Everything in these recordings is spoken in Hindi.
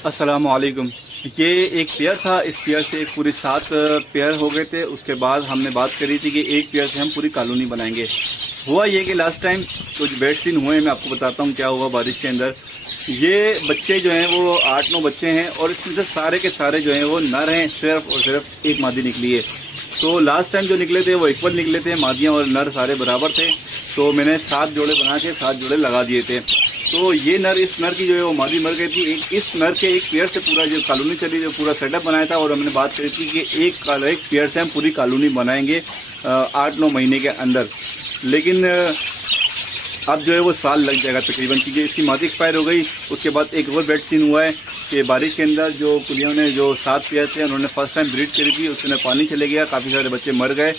अस्सलाम वालेकुम। ये एक पेयर था, इस पेयर से एक पूरे 7 पेयर हो गए थे। उसके बाद हमने बात करी थी कि एक पेयर से हम पूरी कॉलोनी बनाएंगे। हुआ ये कि लास्ट टाइम कुछ बेड सीन हुए हैं, मैं आपको बताता हूँ क्या हुआ बारिश के अंदर। ये बच्चे जो हैं वो 8-9 बच्चे हैं और इसमें से सारे के सारे जो हैं वो नर हैं, सिर्फ और सिर्फ एक मादी निकली है। तो लास्ट टाइम जो निकले थे वो इक्वल निकले थे, मादियाँ और नर सारे बराबर थे। तो मैंने 7 जोड़े बना के 7 जोड़े लगा दिए थे। तो ये नर, इस नर की जो है वो मादी मर गई थी। इस नर के एक पेयर से पूरा जो कॉलोनी चली, जो पूरा सेटअप बनाया था। और हमने बात करी थी कि एक पेयर से हम पूरी कॉलोनी बनाएंगे 8-9 महीने के अंदर। लेकिन अब जो है वो साल लग जाएगा तकरीबन, क्योंकि इसकी मादी एक्सपायर हो गई। उसके बाद एक और बेड सीन हुआ है कि बारिश के अंदर जो कुलियों ने जो 7 पेयर थे उन्होंने फर्स्ट टाइम ब्रीड करी थी, उसमें पानी चले गया, काफ़ी सारे बच्चे मर गए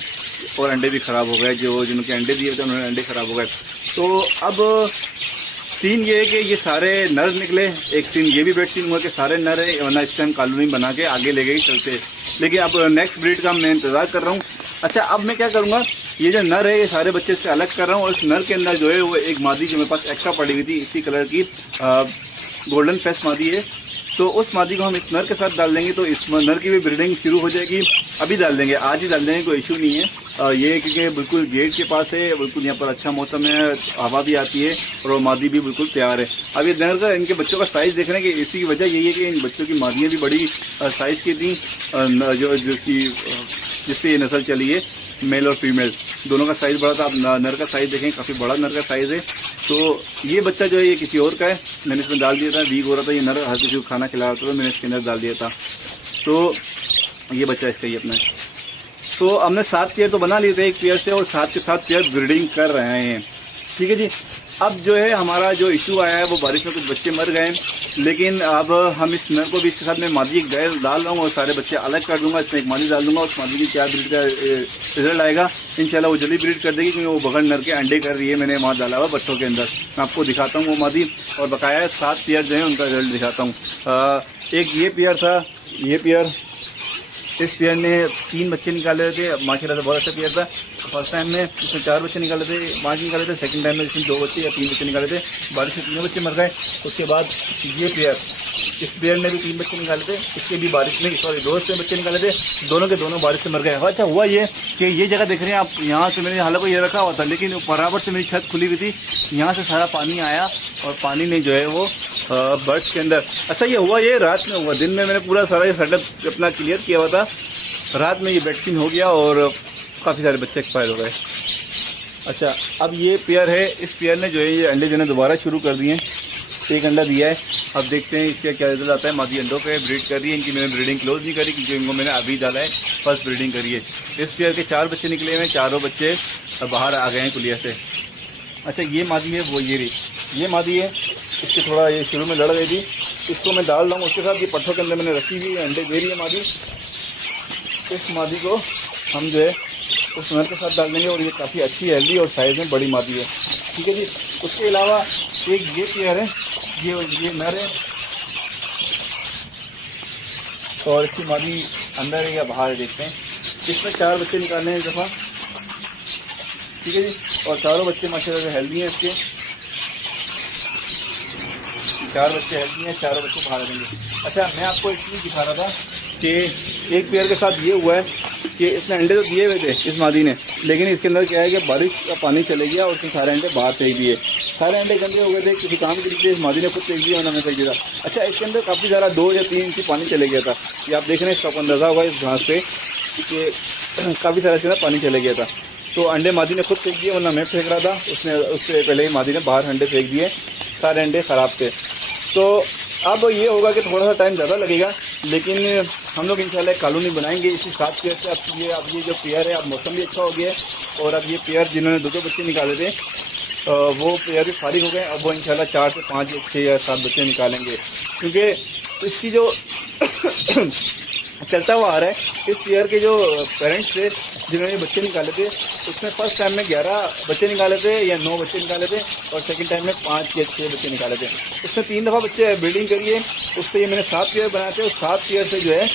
और अंडे भी ख़राब हो गए। जो जिनके अंडे दिए थे उन्होंने अंडे ख़राब हो गए। तो अब सीन ये है कि ये सारे नर निकले। एक सीन ये भी बेड सीन हुआ कि सारे नर है, वरना इस टाइम कॉलोनी बना के आगे ले गए चलते। लेकिन अब नेक्स्ट ब्रीड का मैं इंतज़ार कर रहा हूँ। अच्छा, अब मैं क्या करूँगा, ये जो नर है ये सारे बच्चे से अलग कर रहा हूँ और इस नर के अंदर जो है वो एक मादी जो मेरे पास एक्स्ट्रा पड़ी हुई थी इसी कलर की गोल्डन फेस मादी है। तो उस मादी को हम इस नर के साथ डाल देंगे तो इस नर की भी ब्रीडिंग शुरू हो जाएगी। अभी डाल देंगे, आज ही डाल देंगे, कोई इशू नहीं है। ये क्योंकि बिल्कुल गेट के पास है, बिल्कुल यहाँ पर अच्छा मौसम है, हवा भी आती है और वो मादी भी बिल्कुल तैयार है। अब ये नर का, इनके बच्चों का साइज़ देख रहे हैं कि इसी की वजह यही है कि इन बच्चों की मादियाँ भी बड़ी साइज़ की थी, जिससे ये नस्ल चली है। मेल और फीमेल दोनों का साइज़ बड़ा था। आप नर का साइज़ देखें, काफ़ी बड़ा नर का साइज़ है। तो ये बच्चा जो है ये किसी और का है, मैंने इसमें डाल दिया था। वीक हो रहा था, ये नर हर किसी को खाना खिला रहा था तो मैंने इसके अंदर डाल दिया था। तो ये बच्चा इसका ही अपना है। तो हमने 7 पेयर तो बना लिए थे एक पेयर से और 7 के 7 पेयर ब्रीडिंग कर रहे हैं। ठीक है जी। अब जो है हमारा जो इशू आया है वो बारिश में कुछ बच्चे मर गए, लेकिन अब हम इस नर को भी इसके साथ में मादी एक गैर डाल रहा हूँ और सारे बच्चे अलग कर दूंगा। इसमें एक मादी डाल दूंगा। उस मादी की क्या ब्रीड का रिजल्ट आएगा इंशाल्लाह वो जल्दी ब्रीड कर देगी, क्योंकि वो बगैर नर के अंडे कर रही है। मैंने वहाँ डाला हुआ बच्चों के अंदर, मैं आपको दिखाता हूँ वो मादी और बकाया 7 पेयर जो है उनका रिजल्ट दिखाता हूँ। एक ये पेयर था, ये पेयर, इस पेयर ने 3 बच्चे निकाले थे, माशाल्लाह से बहुत अच्छा पेयर था। फर्स्ट टाइम में इसमें 4 बच्चे निकाले थे, 5 निकाले थे। सेकंड टाइम में इसमें 2 बच्चे या 3 बच्चे निकाले थे, बारिश में 3 बच्चे मर गए। उसके बाद ये पेयर, इस पेयर ने भी 3 बच्चे निकाले थे, इसके भी बारिश में, सॉरी 2 से बच्चे निकाले थे, दोनों के दोनों बारिश से मर गए। अच्छा, हुआ ये कि ये जगह देख रहे हैं आप, यहाँ से मैंने हालांकि ये रखा हुआ था, लेकिन बराबर से मेरी छत खुली हुई थी, यहाँ से सारा पानी आया और पानी ने जो है वो बर्ड्स के अंदर। अच्छा, ये हुआ ये रात में हुआ, दिन में मैंने पूरा सारा ये सेटअप अपना क्लियर किया हुआ था। रात में ये बेडसिन हो गया और काफ़ी सारे बच्चे एक्सपायर हो गए। अच्छा, अब ये पेयर है, इस पेयर ने जो है ये अंडे देना दोबारा शुरू कर दिए हैं। एक अंडा दिया है, अब देखते हैं इसका क्या रिजल्ट आता है। मादी अंडों पे ब्रीड कर रही है। इनकी मैंने ब्रीडिंग क्लोज नहीं करी क्योंकि इनको मैंने अभी डाला है, फर्स्ट ब्रीडिंग करी है। इस पेयर के 4 बच्चे निकले हुए हैं, चारों बच्चे बाहर आ गए हैं कुलिया से। अच्छा, ये मादी है, वो ये रही, ये मादी है। इसके थोड़ा ये शुरू में लड़ गई थी, इसको मैं डाल रहा हूँ उसके साथ। ये पट्ठों के अंदर मैंने रखी हुई है, अंडे दे रही है मादी। इस मादी को हम जो है उस नर के साथ डाल देंगे और ये काफ़ी अच्छी हेल्दी और साइज़ में बड़ी मादी है। ठीक है जी। उसके अलावा एक ये पेयर है, ये नर है और इसकी मादी अंदर है या बाहर है, देखते हैं। इसमें 4 बच्चे निकालने हैं इस दफ़ा। ठीक है जी। और चारों बच्चे माशाल्लाह से हेल्दी हैं। इसके 4 बच्चे हेल्दी हैं, चारों बच्चे बाहर देंगे। अच्छा, मैं आपको एक चीज़ दिखा रहा था कि एक पेयर के साथ ये हुआ है कि इसने अंडे तो दिए हुए थे इस मादी ने, लेकिन इसके अंदर क्या है कि बारिश का पानी चले गया और उसने सारे अंडे बाहर फेंक दिए। सारे अंडे गंदे हो गए थे, किसी काम के लिए इस मादी ने खुद फेंक दिया, उन्होंने फेंक दिया। अच्छा, इसके अंदर काफ़ी ज़्यादा 2 या 3 इंच पानी चले गया था। ये आप देख रहे हैं, इसका अंदाज़ा होगा इस घास से कि काफ़ी सारा इसके अंदर पानी चले गया था। तो अंडे मादी ने खुद फेंक दिए, वरना मैं फेंक रहा था। उससे पहले ही मादी ने बाहर अंडे फेंक दिए, सारे अंडे ख़राब थे। तो अब ये होगा कि थोड़ा सा टाइम ज़्यादा लगेगा, लेकिन हम लोग इंशाल्लाह कॉलोनी बनाएंगे इसी 7 पेयर से। अब ये जो पेयर है, अब मौसम भी अच्छा हो गया है और अब ये पेयर जिन्होंने 2 बच्चे निकाले थे वो पेयर भी फारिग हो गए। अब वो इंशाल्लाह 4 से 5 या 6 या 7 बच्चे निकालेंगे, क्योंकि इसकी जो चलता हुआ आ रहा है, इस पेयर के जो पेरेंट्स थे जिन्होंने बच्चे निकाले थे, उसमें फर्स्ट टाइम में 11 बच्चे निकाले थे या 9 बच्चे निकाले थे और सेकंड टाइम में 5 या 6 बच्चे निकाले थे। उसने 3 दफ़ा बच्चे ब्रीडिंग करी है। उससे ये मैंने 7 पेयर बनाए थे और 7 पेयर से जो है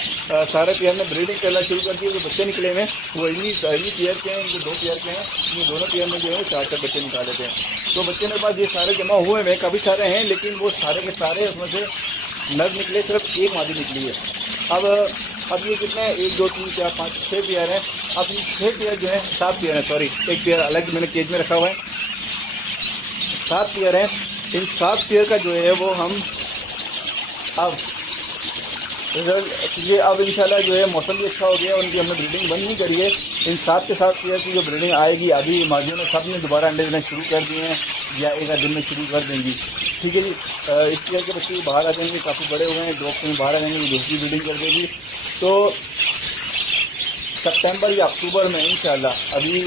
सारे पेयर में ब्रीडिंग करना शुरू कर दी। जो बच्चे निकले हैं वो इन्हीं पेयर के हैं, इनके 2 पेयर के हैं। ये दोनों पेयर में जो है 4 बच्चे निकाले थे। तो बच्चे मेरे पास ये सारे जमा हुए हैं, काफ़ी सारे हैं, लेकिन वो सारे के सारे उसमें से नर निकले सिर्फ एक मादी निकली है। अब ये कितने 1 2 3 4 5 6 पेयर हैं। अब ये 6 पेयर जो है 7 पेयर हैं, सॉरी एक पेयर अलग मैंने केज में रखा हुआ है। 7 पेयर हैं। इन 7 पेयर का जो है वो हम अब रिजल्ट ये अब इंशाल्लाह जो है मौसम भी अच्छा हो गया, उनकी हमने ब्रीडिंग बंद नहीं करी है। इन 7 के 7 पेयर की जो ब्रीडिंग आएगी, अभी मादियों ने सब ने दोबारा अंडे देना शुरू कर दिए हैं या एक आध दिन में शुरू कर देंगी। ठीक है जी। इस पेयर के बच्चे बाहर आ जाएंगे, काफ़ी बड़े हुए हैं, 2 हफ्ते में बाहर आ जाएंगे, दूसरी ब्रीडिंग कर देगी। तो सितंबर या अक्टूबर में इंशाल्लाह, अभी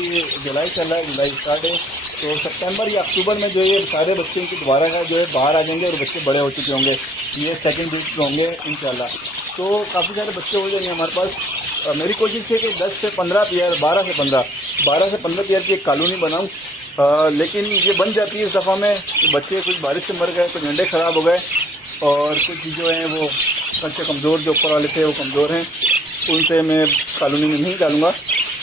जुलाई चल रहा है, जुलाई स्टार्ट है, तो सितंबर या अक्टूबर में जो ये सारे बच्चे इनके दोबारा का जो है बाहर आ जाएंगे और बच्चे बड़े हो चुके होंगे, ये सेकंड ब्रीड पे होंगे इंशाल्लाह। तो काफ़ी सारे बच्चे हो जाएंगे हमारे पास। मेरी कोशिश है कि 10 से 15 पेयर, 12 से 15 पेयर की एक कॉलोनी बनाऊँ। लेकिन ये बन जाती है इस दफ़ा में कि बच्चे कुछ बारिश से मर गए, कुछ अंडे ख़राब हो गए और कुछ जो हैं वो बच्चे कमज़ोर जो ऊपर वाले थे वो कमज़ोर हैं, उनसे मैं कॉलोनी में नहीं डालूँगा।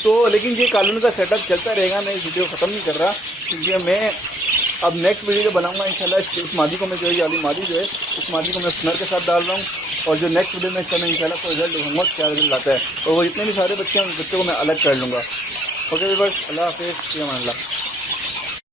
तो लेकिन ये कॉलोनी का सेटअप चलता रहेगा, मैं इस वीडियो ख़त्म नहीं कर रहा, क्योंकि मैं अब नेक्स्ट वीडियो जो बनाऊँगा इंशाल्लाह इस मादी को मैं जो है वाली मादी जो है इस मादी को मैं स्नर के साथ डाल रहा हूँ और जो नेक्स्ट वीडियो में इसका मैं इंशाल्लाह को रिजल्ट देखूँगा क्या रिजल्ट आता है, और वो जितने भी सारे बच्चे हैं उन बच्चों को मैं अलग कर लूँगा। ओके बस, अल्लाह हाफ़िज़, फ़ी अमान अल्लाह।